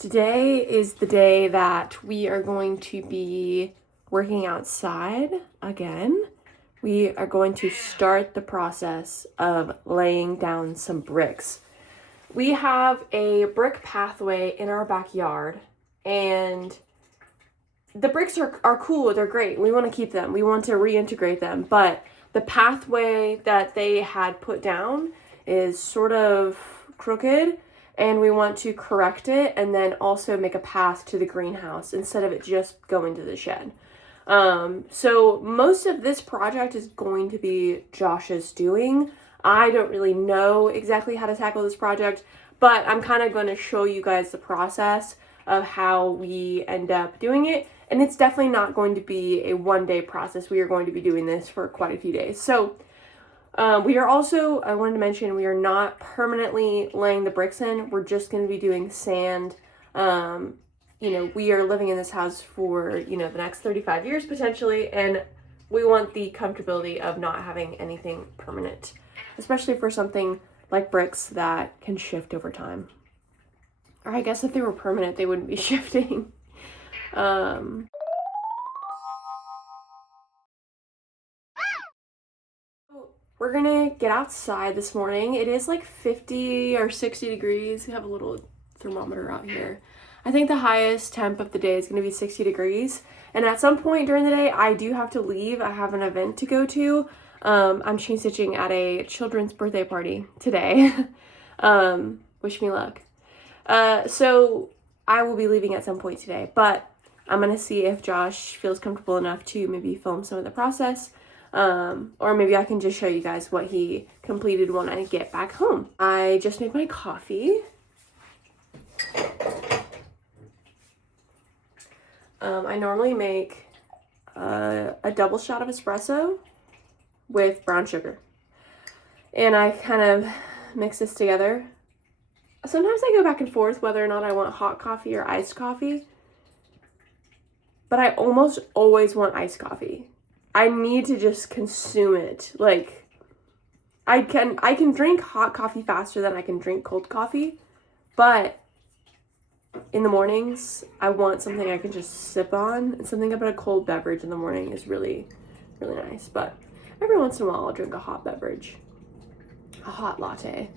Today is the day that we are going to be working outside again. We are going to start the process of laying down some bricks. We have a brick pathway in our backyard, and the bricks are cool, they're great. We want to keep them, we want to reintegrate them, but the pathway that they had put down is sort of crooked, and we want to correct it and then also make a path to the greenhouse instead of it just going to the shed. So most of this project is going to be Josh's doing. I don't really know exactly how to tackle this project, but I'm kind of going to show you guys the process of how we end up doing it. And it's definitely not going to be a one-day process. We are going to be doing this for quite a few days. So we are also, I wanted to mention, we are not permanently laying the bricks in. We're just going to be doing sand. We are living in this house for, the next 35 years potentially, and we want the comfortability of not having anything permanent, especially for something like bricks that can shift over time. Or I guess if they were permanent, they wouldn't be shifting. We're gonna get outside this morning. It is like 50 or 60 degrees. We have a little thermometer out here. I think the highest temp of the day is gonna be 60 degrees. And at some point during the day, I do have to leave. I have an event to go to. I'm chain stitching at a children's birthday party today. Wish me luck. So I will be leaving at some point today, but I'm gonna see if Josh feels comfortable enough to maybe film some of the process. Or maybe I can just show you guys what he completed when I get back home. I just made my coffee. I normally make a double shot of espresso with brown sugar. And I kind of mix this together. Sometimes I go back and forth whether or not I want hot coffee or iced coffee. But I almost always want iced coffee. I need to just consume it. Like, I can drink hot coffee faster than I can drink cold coffee, but in the mornings, I want something I can just sip on, and something about a cold beverage in the morning is really, really nice. But every once in a while, I'll drink a hot beverage, a hot latte.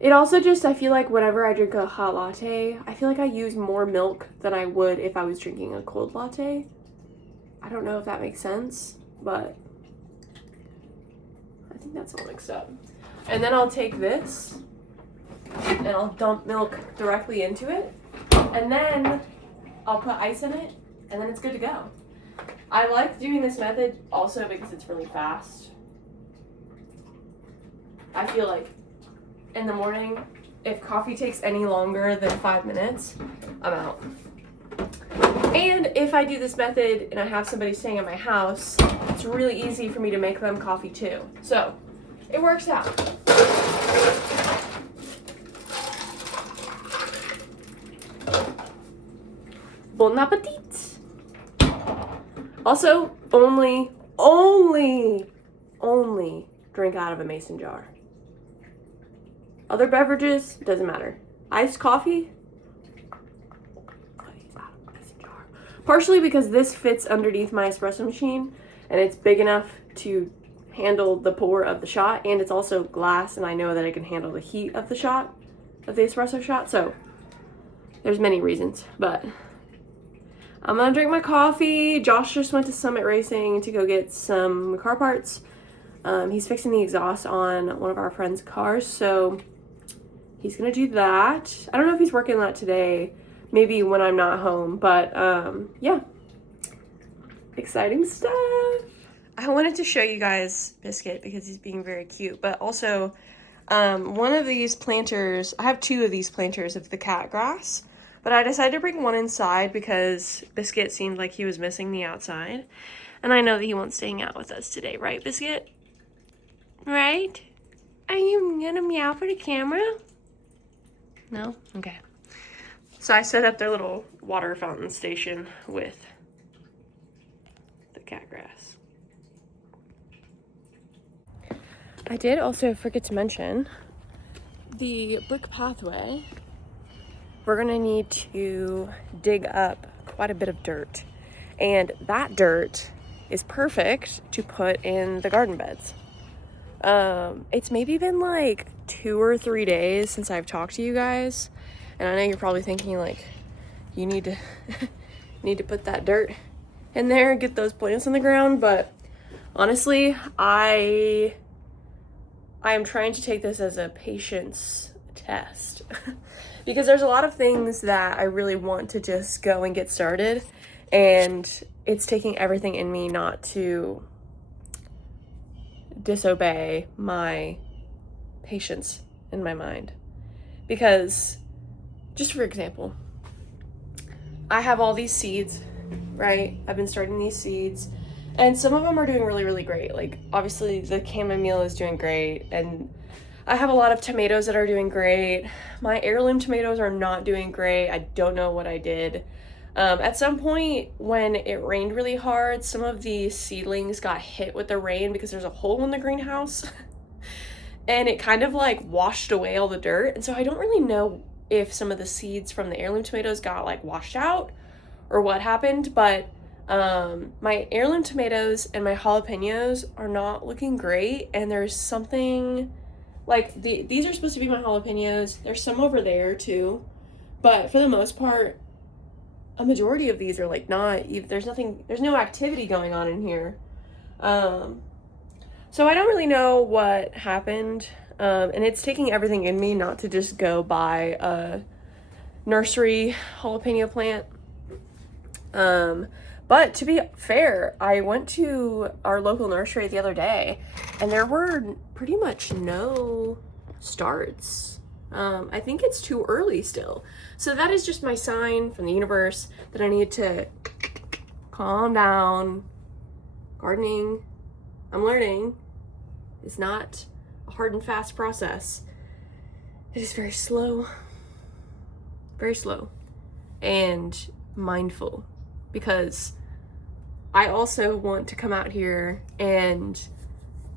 It also just, I feel like whenever I drink a hot latte, I feel like I use more milk than I would if I was drinking a cold latte. I don't know if that makes sense, but I think that's all mixed up. And then I'll take this and I'll dump milk directly into it, and then I'll put ice in it, and then it's good to go. I like doing this method also because it's really fast. I feel like in the morning, if coffee takes any longer than 5 minutes, I'm out. And if I do this method and I have somebody staying at my house, it's really easy for me to make them coffee too. So it works out. Bon appetit. Also, only drink out of a mason jar. Other beverages, doesn't matter. Iced coffee, partially because this fits underneath my espresso machine and it's big enough to handle the pour of the shot, and it's also glass and I know that it can handle the heat of the shot, of the espresso shot, so there's many reasons. But I'm gonna drink my coffee. Josh just went to Summit Racing to go get some car parts. He's fixing the exhaust on one of our friend's cars, so he's gonna do that. I don't know if he's working on that today, maybe when I'm not home, but yeah, exciting stuff. I wanted to show you guys Biscuit because he's being very cute, but also one of these planters, I have two of these planters of the cat grass, but I decided to bring one inside because Biscuit seemed like he was missing the outside, and I know that he wants to hang out with us today, right, Biscuit? Right? Are you gonna meow for the camera? No? Okay. So I set up their little water fountain station with the cat grass. I did also forget to mention the brick pathway we're gonna need to dig up quite a bit of dirt. And that dirt is perfect to put in the garden beds. It's maybe been like 2 or 3 days since I've talked to you guys. And I know you're probably thinking like, you need to need to put that dirt in there and get those plants in the ground. But honestly, I am trying to take this as a patience test because there's a lot of things that I really want to just go and get started, and it's taking everything in me not to disobey my patience in my mind. Because, just for example, I have all these seeds, right? I've been starting these seeds, and some of them are doing really, really great. Like, obviously, the chamomile is doing great, and I have a lot of tomatoes that are doing great. My heirloom tomatoes are not doing great. I don't know what I did. At some point when it rained really hard, some of the seedlings got hit with the rain because there's a hole in the greenhouse and it kind of like washed away all the dirt. And so I don't really know if some of the seeds from the heirloom tomatoes got like washed out or what happened, but my heirloom tomatoes and my jalapenos are not looking great. And there's something like these are supposed to be my jalapenos. There's some over there too, but for the most part, a majority of these are like not, there's no activity going on in here. So I don't really know what happened. And it's taking everything in me not to just go buy a nursery jalapeno plant. But to be fair, I went to our local nursery the other day and there were pretty much no starts. I think it's too early still. So that is just my sign from the universe that I need to calm down. Gardening, I'm learning, is not a hard and fast process. It is very slow, and mindful, because I also want to come out here and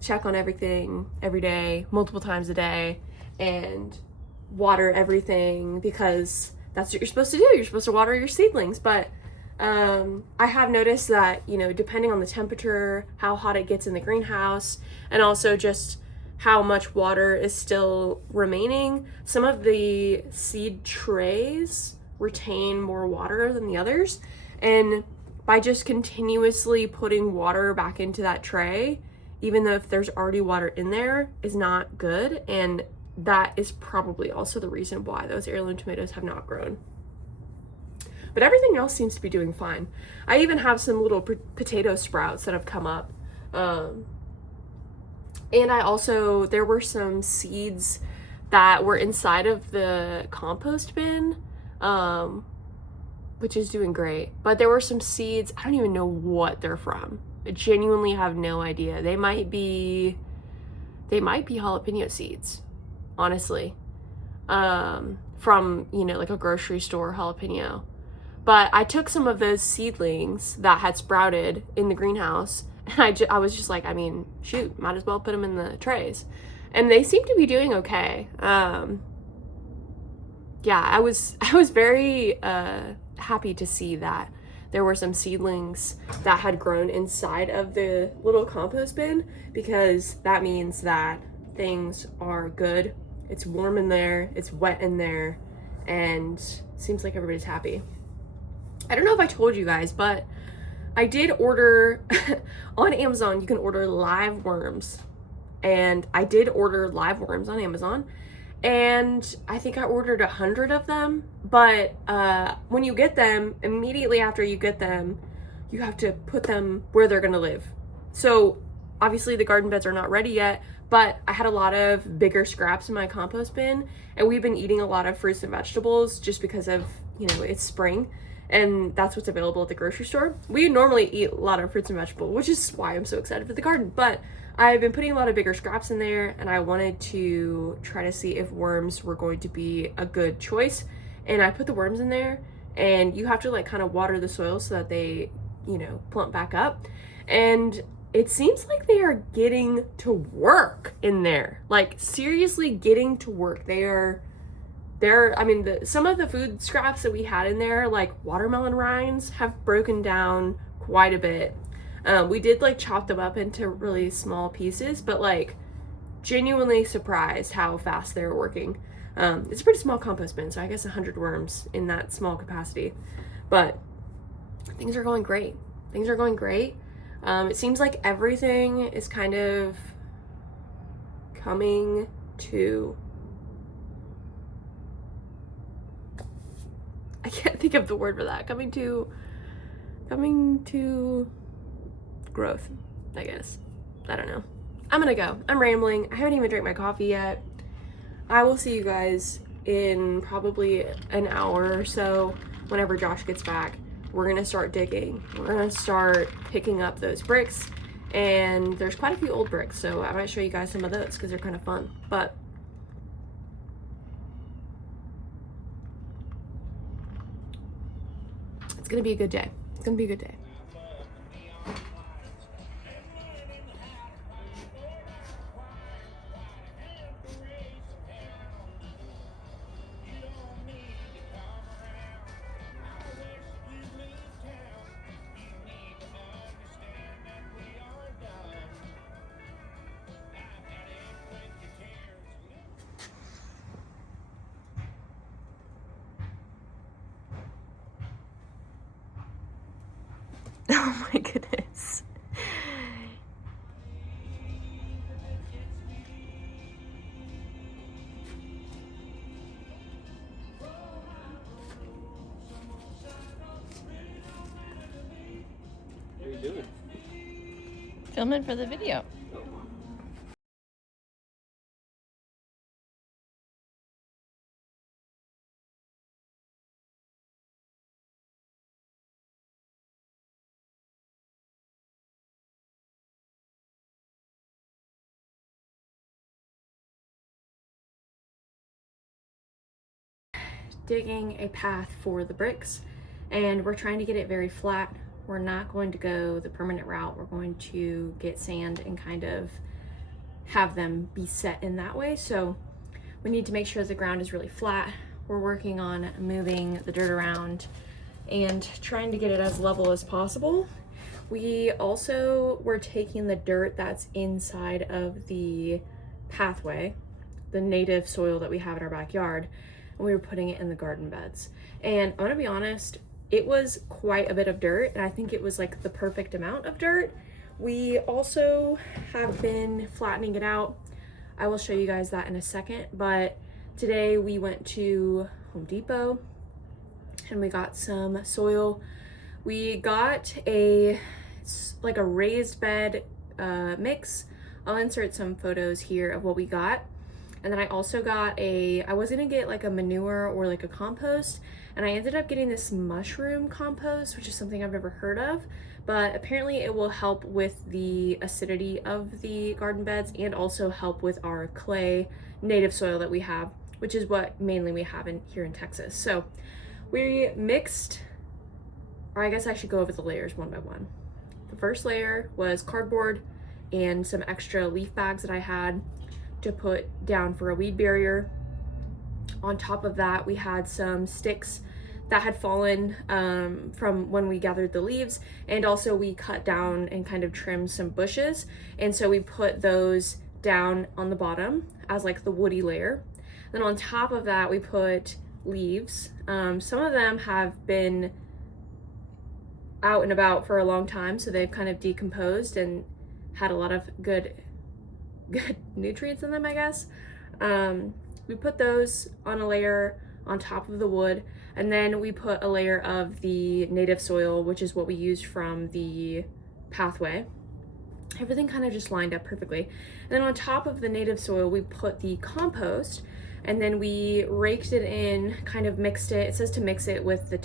check on everything every day, multiple times a day, and water everything, because that's what you're supposed to do. You're supposed to water your seedlings. But I have noticed that, you know, depending on the temperature, how hot it gets in the greenhouse, and also just how much water is still remaining, some of the seed trays retain more water than the others. And by just continuously putting water back into that tray, even though if there's already water in there, is not good. And that is probably also the reason why those heirloom tomatoes have not grown. But everything else seems to be doing fine. I even have some little potato sprouts that have come up. And there were some seeds that were inside of the compost bin, which is doing great. But there were some seeds, I don't even know what they're from. I genuinely have no idea. They might be jalapeno seeds, honestly, from, you know, like a grocery store jalapeno. But I took some of those seedlings that had sprouted in the greenhouse, and I was just like, I mean, shoot, might as well put them in the trays. And they seem to be doing okay. Yeah, I was very happy to see that there were some seedlings that had grown inside of the little compost bin, because that means that things are good. It's warm in there, it's wet in there, and seems like everybody's happy. I don't know if I told you guys, but I did order on Amazon. You can order live worms, and I did order live worms on Amazon, and I think I ordered 100 of them. But when you get them, immediately after you get them, you have to put them where they're gonna live. So obviously the garden beds are not ready yet, but I had a lot of bigger scraps in my compost bin, and we've been eating a lot of fruits and vegetables just because of, you know, it's spring. And that's what's available at the grocery store. We normally eat a lot of fruits and vegetables, which is why I'm so excited for the garden. But I've been putting a lot of bigger scraps in there, and I wanted to try to see if worms were going to be a good choice. And I put the worms in there, and you have to like kind of water the soil so that they, you know, plump back up. And it seems like they are getting to work in there. Like, seriously getting to work. They some of the food scraps that we had in there, like watermelon rinds, have broken down quite a bit. We did like chop them up into really small pieces, but like genuinely surprised how fast they were working. It's a pretty small compost bin, so I guess 100 worms in that small capacity. But things are going great. Things are going great. It seems like everything is kind of coming to... I can't think of the word for that. Coming to growth, I guess. I don't know. I'm gonna go. I'm rambling. I haven't even drank my coffee yet. I will see you guys in probably an hour or so whenever Josh gets back. We're gonna start digging. We're gonna start picking up those bricks, and there's quite a few old bricks, so I might show you guys some of those because they're kind of fun. But it's gonna be a good day. It's gonna be a good day. Oh my goodness. What are you doing? Filming for the video. Digging a path for the bricks, and we're trying to get it very flat. We're not going to go the permanent route. We're going to get sand and kind of have them be set in that way. So we need to make sure the ground is really flat. We're working on moving the dirt around and trying to get it as level as possible. We also were taking the dirt that's inside of the pathway, the native soil that we have in our backyard, and we were putting it in the garden beds. And I'm gonna be honest, it was quite a bit of dirt, and I think it was like the perfect amount of dirt. We also have been flattening it out. I will show you guys that in a second, but today we went to Home Depot and we got some soil. We got a raised bed mix. I'll insert some photos here of what we got. And then I also got I was gonna get like a manure or like a compost, and I ended up getting this mushroom compost, which is something I've never heard of, but apparently it will help with the acidity of the garden beds and also help with our clay native soil that we have, which is what mainly we have here in Texas. So we mixed, or I guess I should go over the layers one by one. The first layer was cardboard and some extra leaf bags that I had to put down for a weed barrier. On top of that, we had some sticks that had fallen from when we gathered the leaves, and also we cut down and kind of trimmed some bushes, and so we put those down on the bottom as like the woody layer. Then on top of that, we put leaves. Some of them have been out and about for a long time, so they've kind of decomposed and had a lot of good nutrients in them, I guess. We put those on a layer on top of the wood, and then we put a layer of the native soil, which is what we used from the pathway. Everything kind of just lined up perfectly. And then on top of the native soil, we put the compost, and then we raked it in, kind of mixed it. It says to mix it with the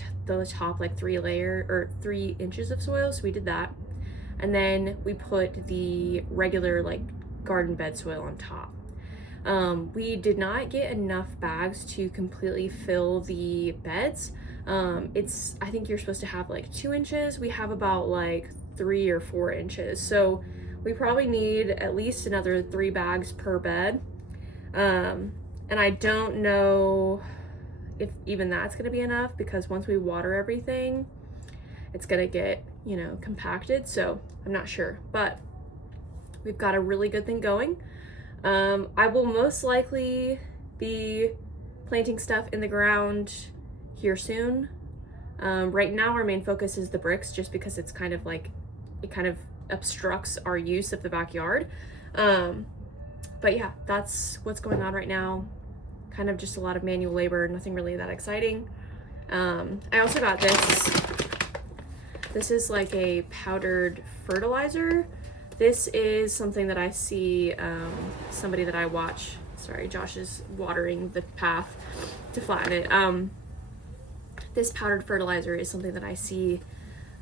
top like 3 inches of soil, so we did that. And then we put the regular like garden bed soil on top. We did not get enough bags to completely fill the beds. I think you're supposed to have like 2 inches. We have about like 3 or 4 inches. So we probably need at least another 3 bags per bed. And I don't know if even that's gonna be enough, because once we water everything, it's gonna get, you know, compacted. So I'm not sure, but we've got a really good thing going. I will most likely be planting stuff in the ground here soon. Right now our main focus is the bricks, just because it's kind of like, it kind of obstructs our use of the backyard. But yeah, that's what's going on right now. Kind of just a lot of manual labor, nothing really that exciting. I also got this. This is like a powdered fertilizer. This is something that I see somebody that I watch. Sorry, Josh is watering the path to flatten it. This powdered fertilizer is something that I see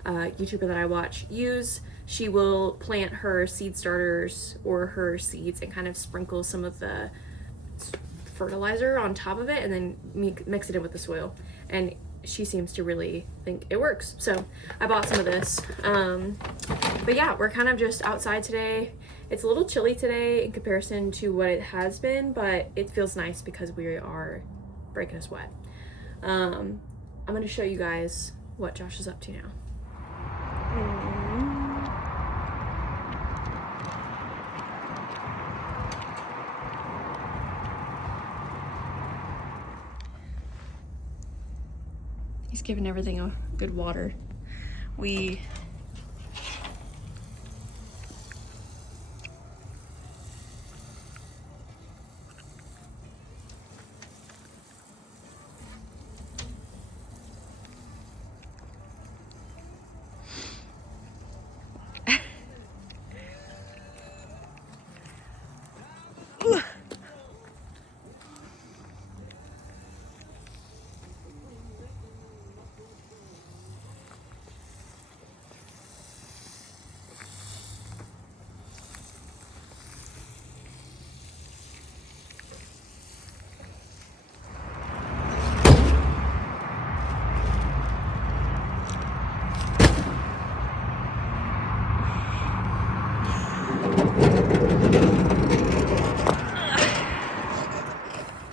a YouTuber that I watch use. She will plant her seed starters or her seeds and kind of sprinkle some of the fertilizer on top of it and then mix it in with the soil. And she seems to really think it works. So I bought some of this. But yeah, we're kind of just outside today. It's a little chilly today in comparison to what it has been, but it feels nice because we are breaking a sweat. I'm gonna show you guys what Josh is up to now. He's giving everything a good water. We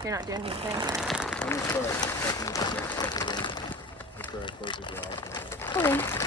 You're not doing anything. Okay.